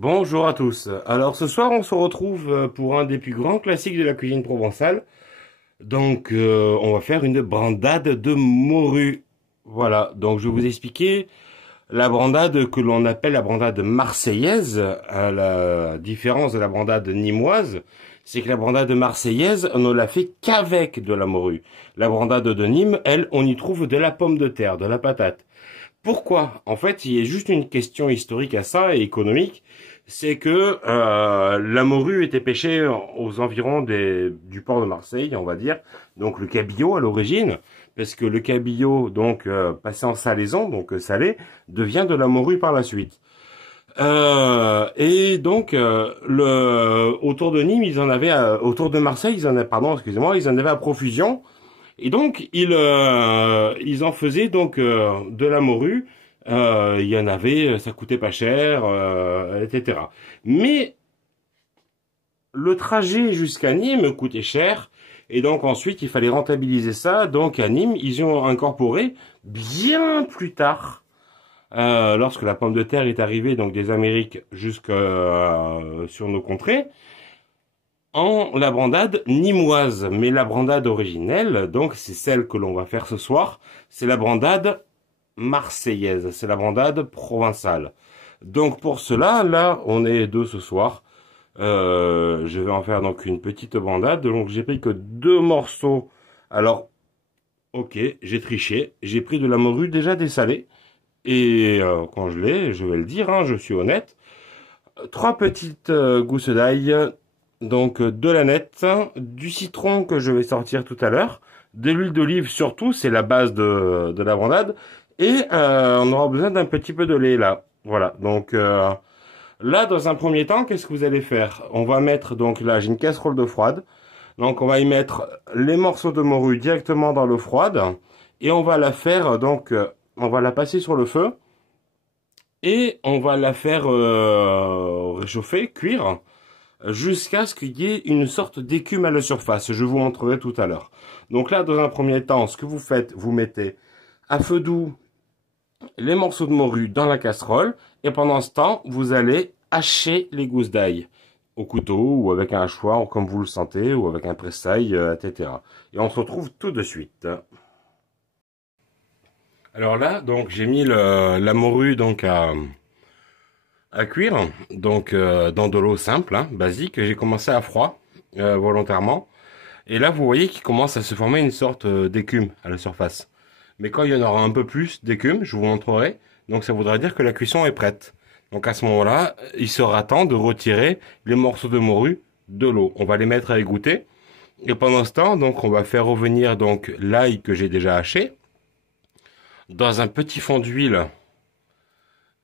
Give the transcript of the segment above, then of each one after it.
Bonjour à tous. Alors ce soir on se retrouve pour un des plus grands classiques de la cuisine provençale. Donc on va faire une brandade de morue. Voilà, donc je vais vous expliquer la brandade que l'on appelle la brandade marseillaise. À la différence de la brandade nîmoise, c'est que la brandade marseillaise, on ne la fait qu'avec de la morue. La brandade de Nîmes, elle, on y trouve de la pomme de terre, de la patate. Pourquoi? En fait, il y a juste une question historique à ça et économique. C'est que la morue était pêchée aux environs du port de Marseille, on va dire. Donc le cabillaud à l'origine, parce que le cabillaud, donc passé en salaison, donc salé, devient de la morue par la suite. Et donc autour de Nîmes, ils en avaient, autour de Marseille, ils en avaient, pardon, excusez-moi, ils en avaient à profusion. Et donc, ils en faisaient donc de la morue. Il y en avait, ça coûtait pas cher, etc. Mais le trajet jusqu'à Nîmes coûtait cher. Et donc ensuite, il fallait rentabiliser ça. Donc à Nîmes, ils ont incorporé bien plus tard, lorsque la pomme de terre est arrivée donc des Amériques jusque sur nos contrées, en la brandade nîmoise. Mais la brandade originelle, donc c'est celle que l'on va faire ce soir, c'est la brandade marseillaise, c'est la brandade provençale. Donc pour cela, là, on est deux ce soir. Je vais en faire donc une petite brandade. Donc j'ai pris que 2 morceaux. Alors, ok, j'ai triché. J'ai pris de la morue déjà dessalée. Et quand je vais le dire, hein, je suis honnête. 3 petites gousses d'ail. Donc de l'aneth, du citron que je vais sortir tout à l'heure, de l'huile d'olive surtout, c'est la base de la brandade, et on aura besoin d'un petit peu de lait là. Voilà, donc là dans un premier temps, qu'est-ce que vous allez faire? On va mettre, donc là j'ai une casserole d'eau froide, donc on va y mettre les morceaux de morue directement dans l'eau froide, et on va la faire, donc on va la passer sur le feu, et on va la faire réchauffer, cuire, jusqu'à ce qu'il y ait une sorte d'écume à la surface. Je vous montrerai tout à l'heure. Donc là, dans un premier temps, ce que vous faites, vous mettez à feu doux les morceaux de morue dans la casserole, et pendant ce temps, vous allez hacher les gousses d'ail au couteau ou avec un hachoir, comme vous le sentez, ou avec un presse-ail, etc. Et on se retrouve tout de suite. Alors là, donc j'ai mis la morue donc à cuire, donc dans de l'eau simple, hein, basique. J'ai commencé à froid, volontairement. Et là, vous voyez qu'il commence à se former une sorte d'écume à la surface. Mais quand il y en aura un peu plus d'écume, je vous montrerai. Donc ça voudra dire que la cuisson est prête. Donc à ce moment-là, il sera temps de retirer les morceaux de morue de l'eau. On va les mettre à égoutter. Et pendant ce temps, donc on va faire revenir donc l'ail que j'ai déjà haché dans un petit fond d'huile.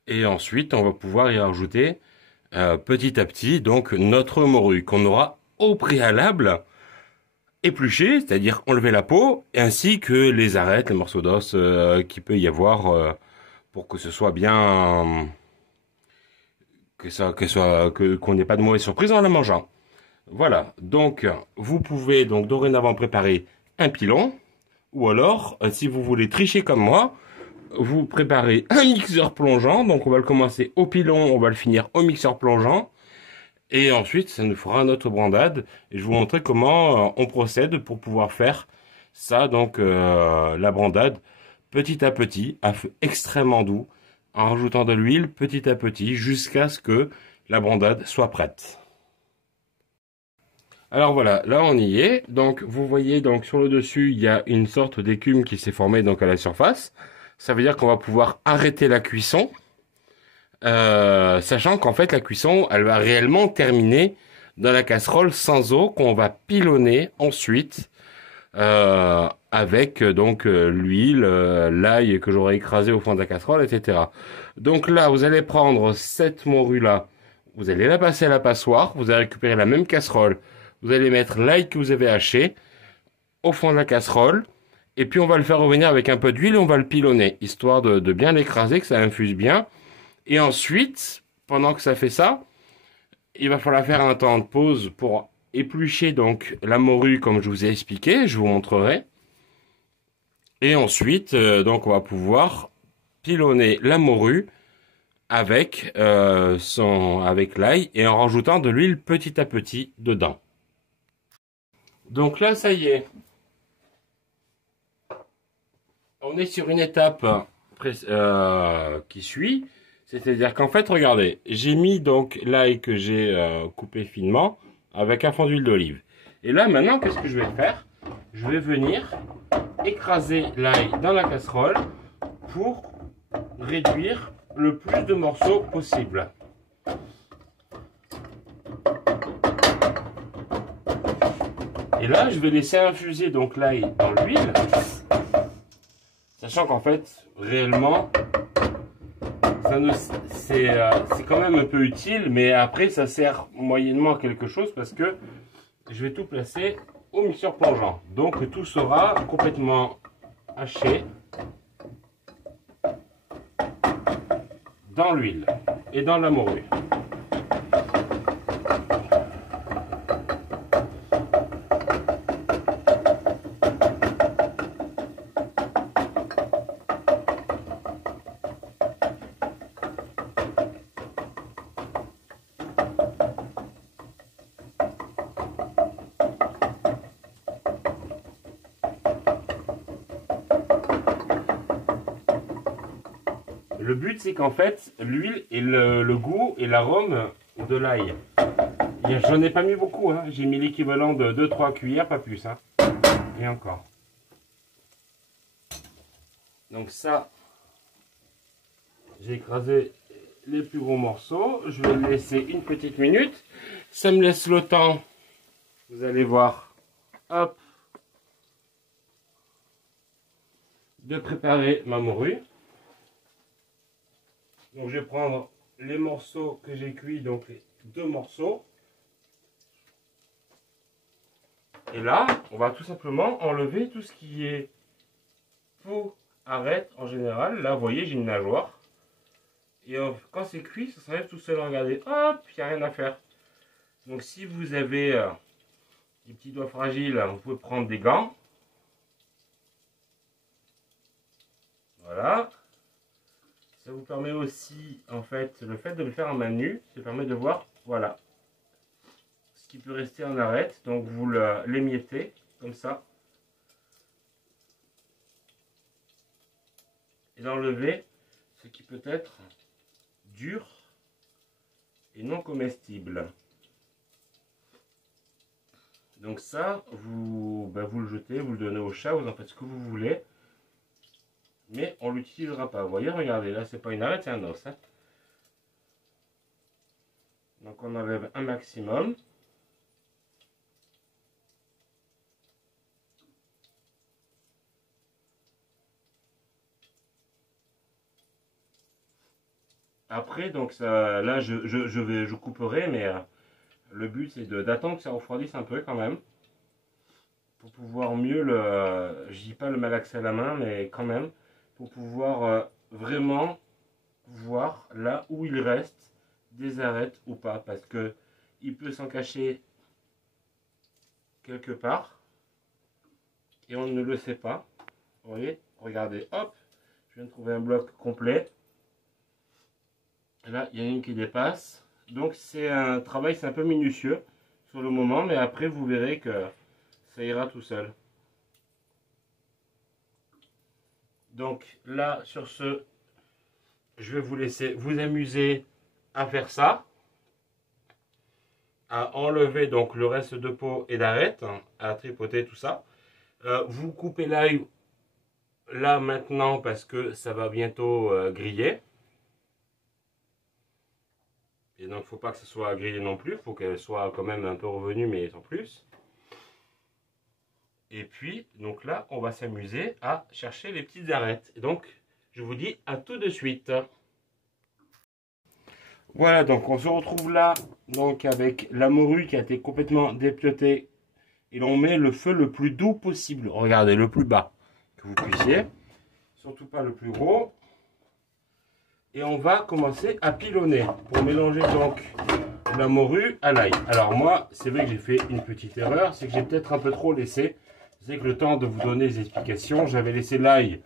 Et ensuite, on va pouvoir y rajouter petit à petit donc notre morue qu'on aura au préalable épluché, c'est-à-dire enlever la peau, ainsi que les arêtes, les morceaux d'os qu'il peut y avoir pour que ce soit bien, qu'on n'ait pas de mauvaise surprise en la mangeant. Voilà. Donc, vous pouvez donc dorénavant préparer un pilon, ou alors, si vous voulez tricher comme moi, vous préparez un mixeur plongeant, donc on va le commencer au pilon, on va le finir au mixeur plongeant, et ensuite ça nous fera notre brandade, et je vous montrerai comment on procède pour pouvoir faire ça, donc la brandade, petit à petit, à feu extrêmement doux, en rajoutant de l'huile petit à petit, jusqu'à ce que la brandade soit prête. Alors voilà, là on y est, donc vous voyez donc sur le dessus, il y a une sorte d'écume qui s'est formée donc à la surface. Ça veut dire qu'on va pouvoir arrêter la cuisson, sachant qu'en fait la cuisson, elle va réellement terminer dans la casserole sans eau qu'on va pilonner ensuite avec donc l'huile, l'ail que j'aurai écrasé au fond de la casserole, etc. Donc là, vous allez prendre cette morue là, vous allez la passer à la passoire, vous allez récupérer la même casserole, vous allez mettre l'ail que vous avez haché au fond de la casserole. Et puis on va le faire revenir avec un peu d'huile et on va le pilonner, histoire de bien l'écraser, que ça infuse bien. Et ensuite, pendant que ça fait ça, il va falloir faire un temps de pause pour éplucher donc la morue comme je vous ai expliqué, je vous montrerai. Et ensuite, donc on va pouvoir pilonner la morue avec avec l'ail et en rajoutant de l'huile petit à petit dedans. Donc là, ça y est. On est sur une étape qui suit. C'est-à-dire qu'en fait, regardez, j'ai mis donc l'ail que j'ai coupé finement avec un fond d'huile d'olive. Et là, maintenant, qu'est-ce que je vais faire? Je vais venir écraser l'ail dans la casserole pour réduire le plus de morceaux possible. Et là, je vais laisser infuser donc l'ail dans l'huile, sachant qu'en fait, réellement, c'est quand même un peu utile, mais après, ça sert moyennement à quelque chose parce que je vais tout placer au mixeur plongeant. Donc, tout sera complètement haché dans l'huile et dans la morue. Le but, c'est qu'en fait, l'huile et le goût et l'arôme de l'ail. J'en ai pas mis beaucoup, hein. J'ai mis l'équivalent de 2-3 cuillères, pas plus. Hein. Et encore. Donc ça, j'ai écrasé les plus gros morceaux. Je vais le laisser une petite minute. Ça me laisse le temps, vous allez voir, hop, de préparer ma morue. Donc je vais prendre les morceaux que j'ai cuits, donc les 2 morceaux. Et là, on va tout simplement enlever tout ce qui est peau, arête en général. Là, vous voyez, j'ai une nageoire. Et quand c'est cuit, ça s'enlève tout seul. Regardez, hop, il n'y a rien à faire. Donc si vous avez des petits doigts fragiles, vous pouvez prendre des gants. Voilà. Ça vous permet aussi, en fait, le fait de le faire en main nue, ça permet de voir, voilà, ce qui peut rester en arête. Donc vous l'émiettez, comme ça. Et d'enlever ce qui peut être dur et non comestible. Donc ça, vous le jetez, vous le donnez au chat, vous en faites ce que vous voulez. Mais on ne l'utilisera pas. Vous voyez, regardez, là, c'est pas une arête, c'est un os. Hein. Donc, on enlève un maximum. Après, donc, ça, là, je couperai, mais le but, c'est d'attendre que ça refroidisse un peu quand même. Pour pouvoir mieux je dis pas le malaxer à la main, mais quand même. Pour pouvoir vraiment voir là où il reste des arêtes ou pas, parce que il peut s'en cacher quelque part et on ne le sait pas. Vous voyez, regardez, hop, je viens de trouver un bloc complet. Et là, il y en a une qui dépasse. Donc c'est un travail, c'est un peu minutieux sur le moment, mais après vous verrez que ça ira tout seul. Donc là, sur ce, je vais vous laisser vous amuser à faire ça, à enlever donc le reste de peau et d'arête, à tripoter tout ça. Vous coupez l'ail là maintenant parce que ça va bientôt griller. Et donc il ne faut pas que ce soit grillé non plus, il faut qu'elle soit quand même un peu revenue mais sans plus. Et puis, donc là, on va s'amuser à chercher les petites arêtes. Et donc, je vous dis à tout de suite. Voilà, donc on se retrouve là, donc avec la morue qui a été complètement dépiotée. Et on met le feu le plus doux possible. Regardez, le plus bas que vous puissiez. Surtout pas le plus gros. Et on va commencer à pilonner pour mélanger donc la morue à l'ail. Alors moi, c'est vrai que j'ai fait une petite erreur, c'est que j'ai peut-être un peu trop laissé. C'est que le temps de vous donner les explications, j'avais laissé l'ail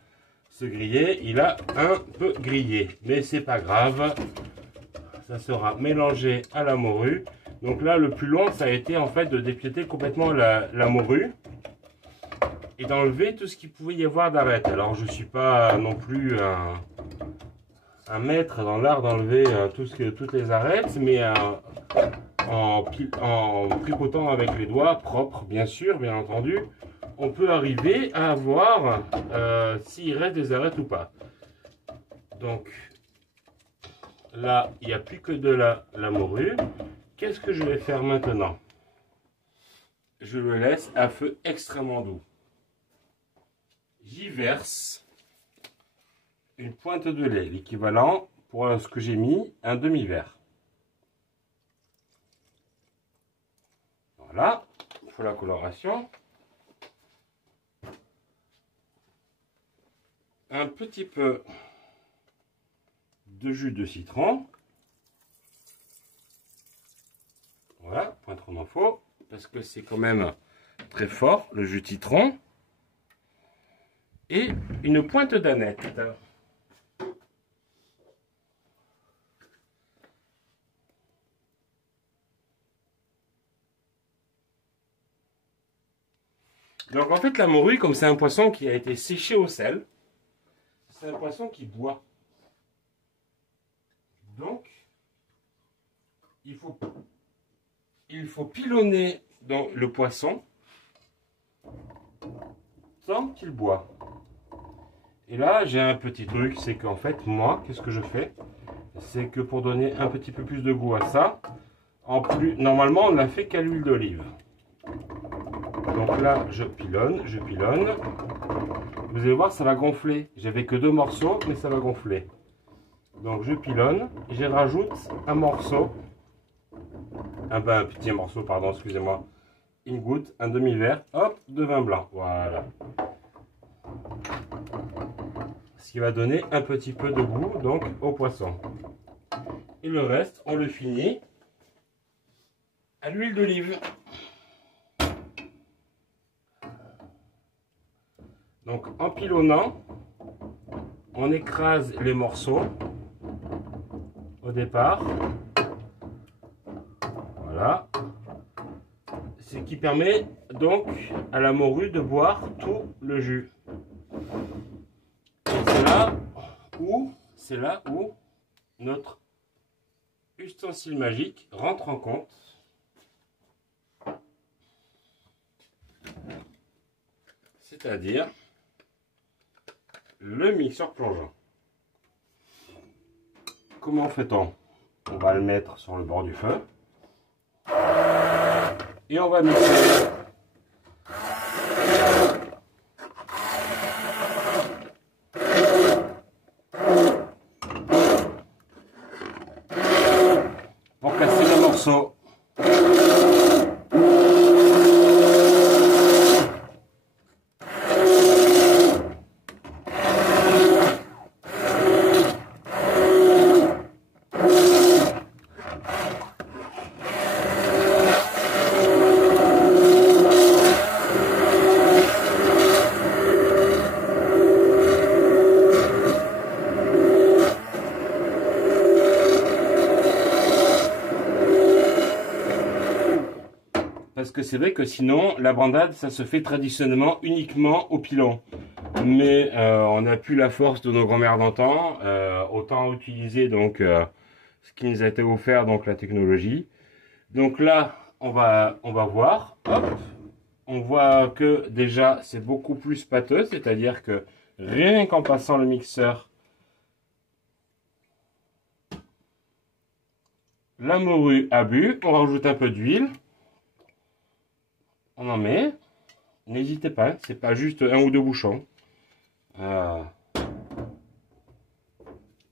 se griller, il a un peu grillé. Mais c'est pas grave. Ça sera mélangé à la morue. Donc là, le plus long, ça a été en fait de dépiéter complètement la morue. Et d'enlever tout ce qu'il pouvait y avoir d'arêtes. Alors je suis pas non plus un maître dans l'art d'enlever toutes les arêtes, mais en tripotant avec les doigts propres, bien sûr, bien entendu, on peut arriver à voir s'il reste des arêtes ou pas. Donc là, il n'y a plus que de la morue. Qu'est-ce que je vais faire maintenant? Je le laisse à feu extrêmement doux. J'y verse une pointe de lait, l'équivalent pour ce que j'ai mis, un demi-verre. Voilà, il faut la coloration. Un petit peu de jus de citron. Voilà, point trop en faut, parce que c'est quand même très fort, le jus de citron. Et une pointe d'aneth. Donc en fait la morue, comme c'est un poisson qui a été séché au sel, c'est un poisson qui boit. Donc il faut pilonner dans le poisson tant qu'il boit. Et là, j'ai un petit truc, c'est qu'en fait, moi, qu'est-ce que je fais? C'est que pour donner un petit peu plus de goût à ça, normalement, on n'a fait qu'à l'huile d'olive. Donc là, je pilonne. Vous allez voir, ça va gonfler. J'avais que 2 morceaux, mais ça va gonfler. Donc je pilonne, je rajoute un morceau, un petit morceau, pardon, excusez-moi, une goutte, un demi-verre, hop, de vin blanc. Voilà. Ce qui va donner un petit peu de goût donc au poisson. Et le reste, on le finit à l'huile d'olive. Donc en pilonnant, on écrase les morceaux au départ. Voilà. Ce qui permet donc à la morue de boire tout le jus. C'est là où notre ustensile magique rentre en compte. C'est-à-dire le mixeur plongeant. Comment fait-on? On va le mettre sur le bord du feu. Et on va mixer. Pour casser les morceaux. Parce que c'est vrai que sinon, la brandade, ça se fait traditionnellement uniquement au pilon. Mais on n'a plus la force de nos grands-mères d'antan. Autant utiliser donc ce qui nous a été offert, donc la technologie. Donc là, on va voir. Hop, on voit que déjà, c'est beaucoup plus pâteux. C'est-à-dire que rien qu'en passant le mixeur, la morue a bu. On rajoute un peu d'huile. On en met, n'hésitez pas, c'est pas juste 1 ou 2 bouchons.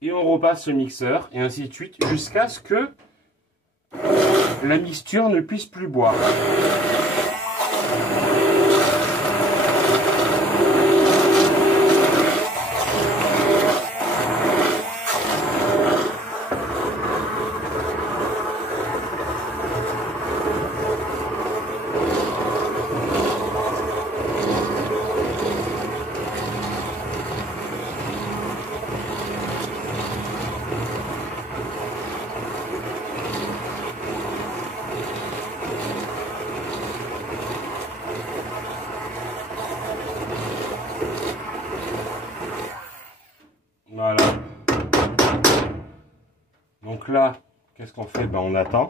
Et on repasse le mixeur et ainsi de suite jusqu'à ce que la mixture ne puisse plus boire. Donc là, qu'est-ce qu'on fait? Ben, on attend.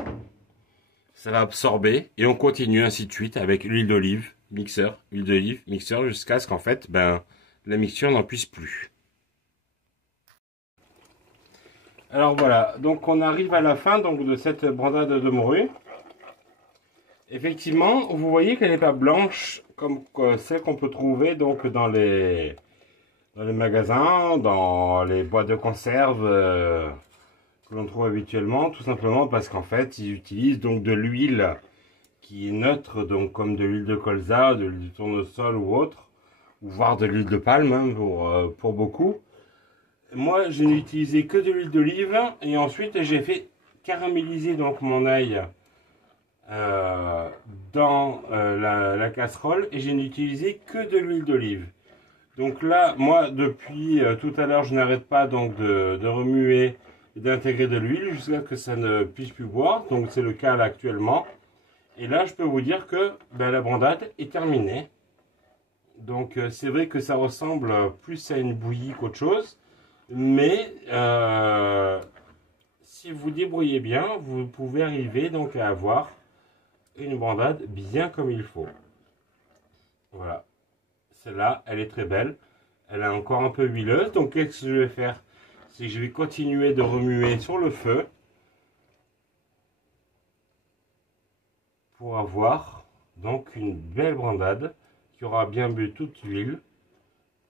Ça va absorber et on continue ainsi de suite avec l'huile d'olive, mixeur, huile d'olive, mixeur, jusqu'à ce qu'en fait, ben, la mixture n'en puisse plus. Alors voilà, donc on arrive à la fin donc, de cette brandade de morue. Effectivement, vous voyez qu'elle n'est pas blanche comme celle qu'on peut trouver donc dans les magasins, dans les boîtes de conserve que l'on trouve habituellement, tout simplement parce qu'en fait, ils utilisent donc de l'huile qui est neutre, donc comme de l'huile de colza, de l'huile de tournesol ou autre, ou voire de l'huile de palme hein, pour beaucoup. Moi, je n'ai utilisé que de l'huile d'olive et ensuite j'ai fait caraméliser donc mon ail dans la casserole et je n'ai utilisé que de l'huile d'olive. Donc là, moi, depuis tout à l'heure, je n'arrête pas donc de remuer et d'intégrer de l'huile jusqu'à ce que ça ne puisse plus boire. Donc c'est le cas là actuellement. Et là, je peux vous dire que ben, la brandade est terminée. Donc c'est vrai que ça ressemble plus à une bouillie qu'autre chose. Mais si vous débrouillez bien, vous pouvez arriver donc à avoir une brandade bien comme il faut. Voilà. Celle-là, elle est très belle. Elle est encore un peu huileuse. Donc qu'est-ce que je vais faire? C'est que je vais continuer de remuer sur le feu pour avoir donc une belle brandade qui aura bien bu toute l'huile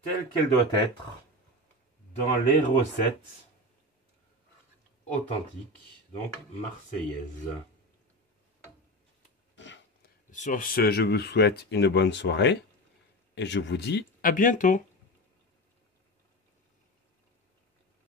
telle qu'elle doit être dans les recettes authentiques, donc marseillaises. Sur ce, je vous souhaite une bonne soirée et je vous dis à bientôt.